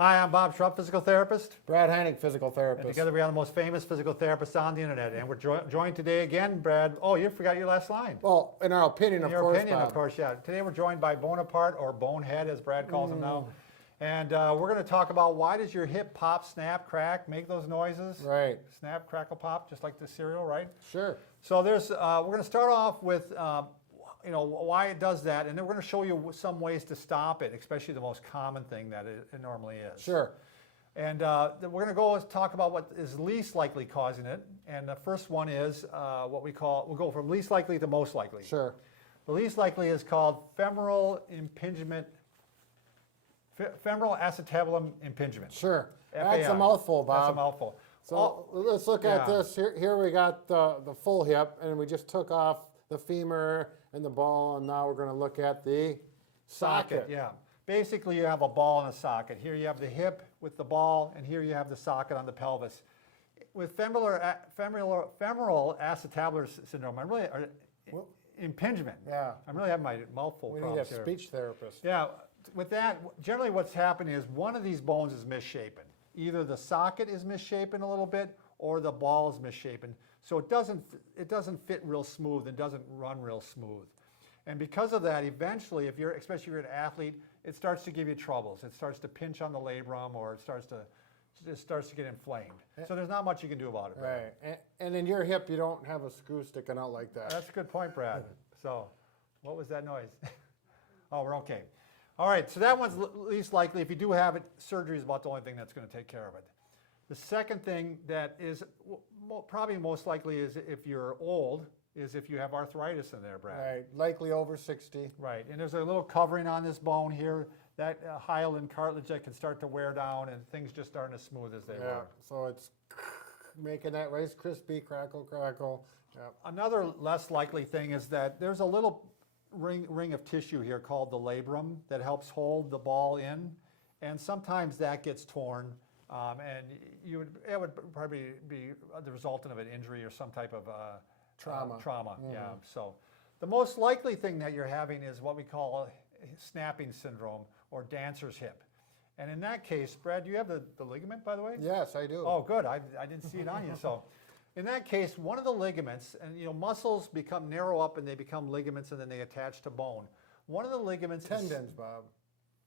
Hi, I'm Bob Schrupp, physical therapist. Brad Heineck, physical And therapist. together we are the most famous physical therapists on the internet. And we're joined today again, Brad. Oh, you forgot your last line. Well, in our opinion, In your opinion, of course, yeah. Today we're joined by Bonaparte, or Bonehead, as Brad calls him now. And we're going to talk about why does your hip pop, snap, crack, make those noises? Right. Snap, crackle, pop, just like the cereal, right? Sure. So there's, we're going to start off with, why it does that, and then we're going to show you some ways to stop it, especially the most common thing that it normally is. Sure. And we're going to go talk about what is least likely causing it. And the first one is what we call, we'll go from least likely to most likely. Sure. The least likely is called femoral impingement, femoral acetabulum impingement. Sure. FAI. That's a mouthful, Bob. That's a mouthful. So let's look at this. Here we got the full hip, and we just took off the femur and the ball, and now we're going to look at the socket. Yeah. Basically, you have a ball and a socket. Here you have the hip with the ball, and here you have the socket on the pelvis. With femoral acetabular syndrome, impingement. Yeah. I'm really having my mouth full. We need a speech therapist. Yeah. With that, generally what's happening is one of these bones is misshapen. Either the socket is misshapen a little bit, or the ball is misshapen. So it doesn't fit real smooth and doesn't run real smooth. And because of that, eventually, especially if you're an athlete, it starts to give you troubles. It starts to pinch on the labrum, or it starts to get inflamed. So there's not much you can do about it. Right. And in your hip, you don't have a screw sticking out like that. That's a good point, Brad. So what was that noise? Oh, we're okay. All right, so that one's least likely. If you do have it, surgery is about the only thing that's going to take care of it. The second thing that is probably most likely is if you're old, is if you have arthritis in there, Brad. Right, likely over 60. Right, and there's a little covering on this bone here, that hyaline cartilage that can start to wear down, and things just aren't as smooth as they were. So it's making that Rice Krispie crackle, crackle. Yep. Another less likely thing is that there's a little ring of tissue here called the labrum that helps hold the ball in, and sometimes that gets torn, and it would probably be the resultant of an injury or some type of trauma. Yeah. So the most likely thing that you're having is what we call snapping syndrome, or dancer's hip. And in that case, Brad, do you have the ligament, by the way? Yes, I do. Oh, good. I didn't see it on you. So in that case, one of the ligaments, and muscles become narrow up and they become ligaments, and then they attach to bone. One of the ligaments Tendons, Bob.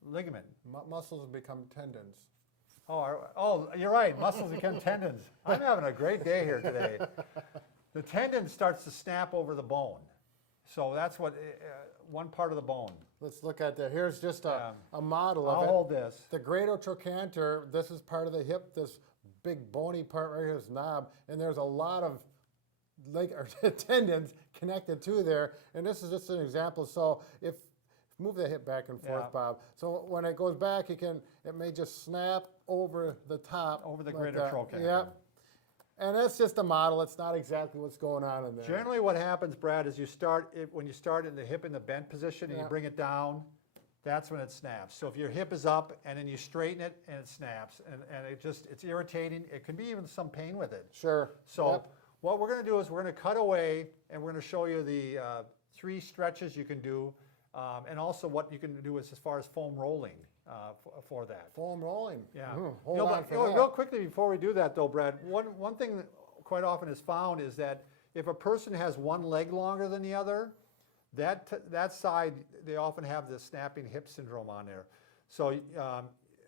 Ligament. Muscles become tendons. Oh, you're right. Muscles become tendons. I'm having a great day here today. The tendon starts to snap over the bone. So that's what one part of the bone. Let's look at that. Here's just a model of I'll it. hold this. The greatotrochanter, this is part of the hip, this big bony part right here is knob, and there's a lot of tendons connected to there, and this is just an example. So if move the hip back and forth, Bob. So when it goes back, it may just snap over the top. Over the greatotrochanter. Yeah. And that's just a model. It's not exactly what's going on in there. Generally what happens, Brad, is when you start in the hip in the bent position and you bring it down, that's when it snaps. So if your hip is up and then you straighten it and it snaps, and it's irritating. It can be even some pain with it. Sure. So what we're going to do is we're going to cut away, and we're going to show you the 3 stretches you can do, and also what you can do as far as foam rolling for that. Foam rolling. Yeah. Hold on for that. Real quickly before we do that, though, Brad, one thing that quite often is found is that if a person has one leg longer than the other, that side, they often have the snapping hip syndrome on there. So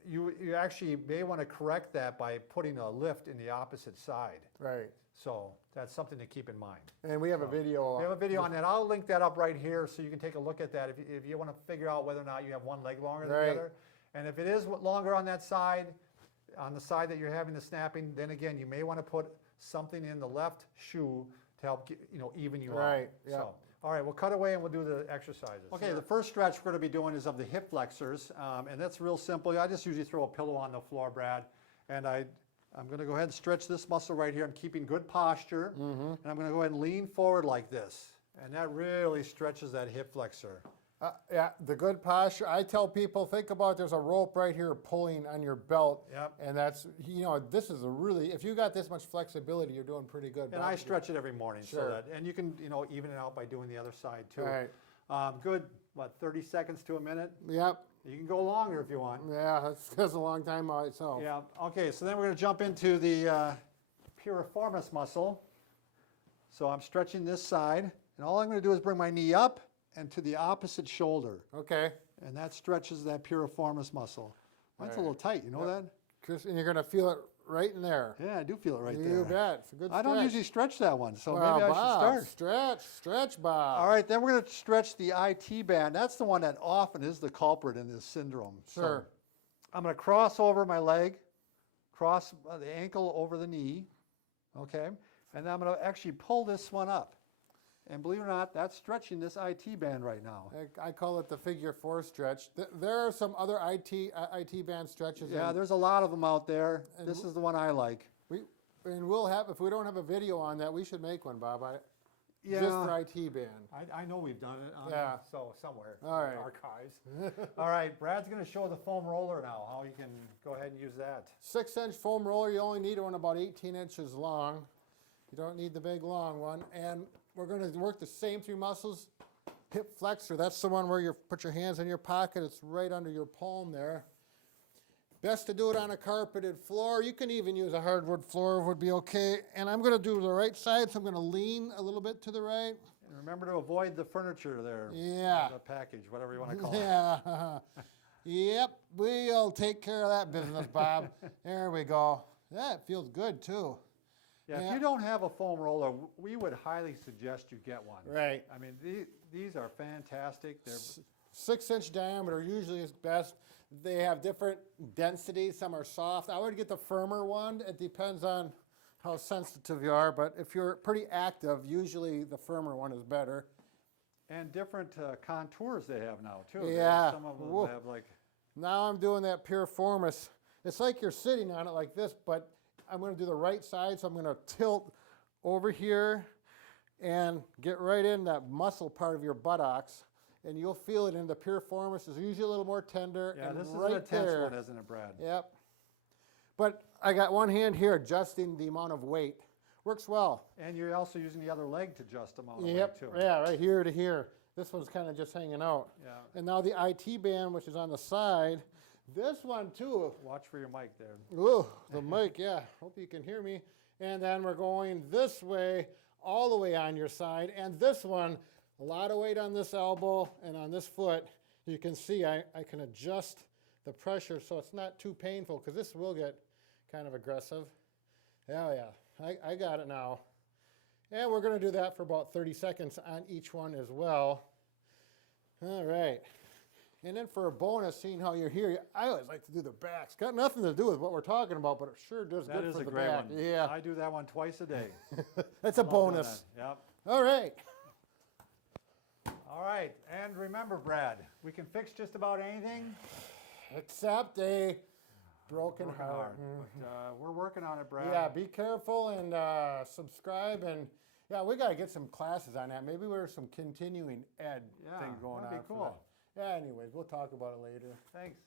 you actually may want to correct that by putting a lift in the opposite side. Right. So that's something to keep in mind. And we have a video. We have a video on that. I'll link that up right here so you can take a look at that if you want to figure out whether or not you have one leg longer than the other. And if it is longer on that side, on the side that you're having the snapping, then again, you may want to put something in the left shoe to help even you out. Right, yeah. So, all right, we'll cut away and we'll do the exercises. Okay, the first stretch we're going to be doing is of the hip flexors, and that's real simple. I just usually throw a pillow on the floor, Brad, and I'm going to go ahead and stretch this muscle right here. I'm keeping good posture, and I'm going to go ahead and lean forward like this, and that really stretches that hip flexor. Yeah, the good posture. I tell people, think about there's a rope right here pulling on your belt. Yep. And that's, this is if you got this much flexibility, you're doing pretty good. And I stretch it every morning. Sure. And you can, even it out by doing the other side too. Right. Good what, 30 seconds to a minute? Yep. You can go longer if you want. Yeah, that's a long time by itself. Yeah, okay, so then we're going to jump into the piriformis muscle. So I'm stretching this side, and all I'm going to do is bring my knee up and to the opposite shoulder. Okay. And that stretches that piriformis muscle. Mine's a Right. little tight, you know that? Chris, and you're going to feel it right in there. Yeah, I do feel it right there. You bet. It's a good I stretch. don't usually stretch that one, so Well, maybe I Bob, should start. Stretch, Bob. All right, then we're going to stretch the IT band. That's the one that often is the culprit in this syndrome. Sure. So I'm going to cross over my leg, cross the ankle over the knee, okay? And then I'm going to actually pull this one up. And believe it or not, that's stretching this IT band right now. I call it the figure 4 stretch. There are some other IT band stretches. Yeah, and there's a lot of them out there. And This is the one I like. we'll have, if we don't have a video on that, we should make one, Bob. Yeah. Just for IT band. I know we've done it on Yeah. somewhere All right. in archives. All right, Brad's going to show the foam roller now, how you can go ahead and use that. 6-inch foam roller, you only need one about 18 inches long. You don't need the big long one. And we're going to work the same 3 muscles. Hip flexor, that's the one where you put your hands in your pocket. It's right under your palm there. Best to do it on a carpeted floor. You can even use a hardwood floor, would be okay. And I'm going to do the right side, so I'm going to lean a little bit to the right. And remember to avoid the furniture there. Yeah. The package, whatever you want to call it. Yeah. Yep, we'll take care of that business, Bob. There we go. That feels good, too. Yeah, Yeah. if you don't have a foam roller, we would highly suggest you get one. Right. I mean, these are fantastic. They're 6-inch diameter usually is best. They have different densities. Some are soft. I would get the firmer one. It depends on how sensitive you are, but if you're pretty active, usually the firmer one is better. and different contours they have now too. Yeah. Some of them Whoa. have like. Now I'm doing that piriformis. It's like you're sitting on it like this, but I'm going to do the right side, so I'm going to tilt over here and get right in that muscle part of your buttocks, and you'll feel it in the piriformis. Is usually a little more tender. Yeah, and this is right an intense there. one, isn't it, Brad? Yep. But I got one hand here adjusting the amount of weight. Works well. And you're also using the other leg to adjust them out of Yep. too. Yeah, right here to here. This one's kind of just hanging out. Yeah. And now the IT band, which is on the side. This one too. Watch for your mic there. Ooh, the mic, yeah. Hope you can hear me. And then we're going this way, all the way on your side. And this one, a lot of weight on this elbow and on this foot. You can see I can adjust the pressure so it's not too painful, because this will get kind of aggressive. Oh yeah, I got it now. And we're going to do that for about 30 seconds on each one as well. All right. And then for a bonus, seeing how you're here, I always like to do the backs. Got nothing to do with what we're talking about, but it sure does That good is for a the great back. one. Yeah, I do that one twice a day. that's a Love doing bonus. that. Yep. All right. All right, and remember, Brad, we can fix just about anything. Except a broken Broken heart. heart. But, we're working on it, Brad. Yeah, be careful and subscribe. And yeah, we got to get some classes on that. Maybe there's some continuing ed Yeah, thing going that'd on. be for cool. that. Yeah, anyways, we'll talk about it later. Thanks.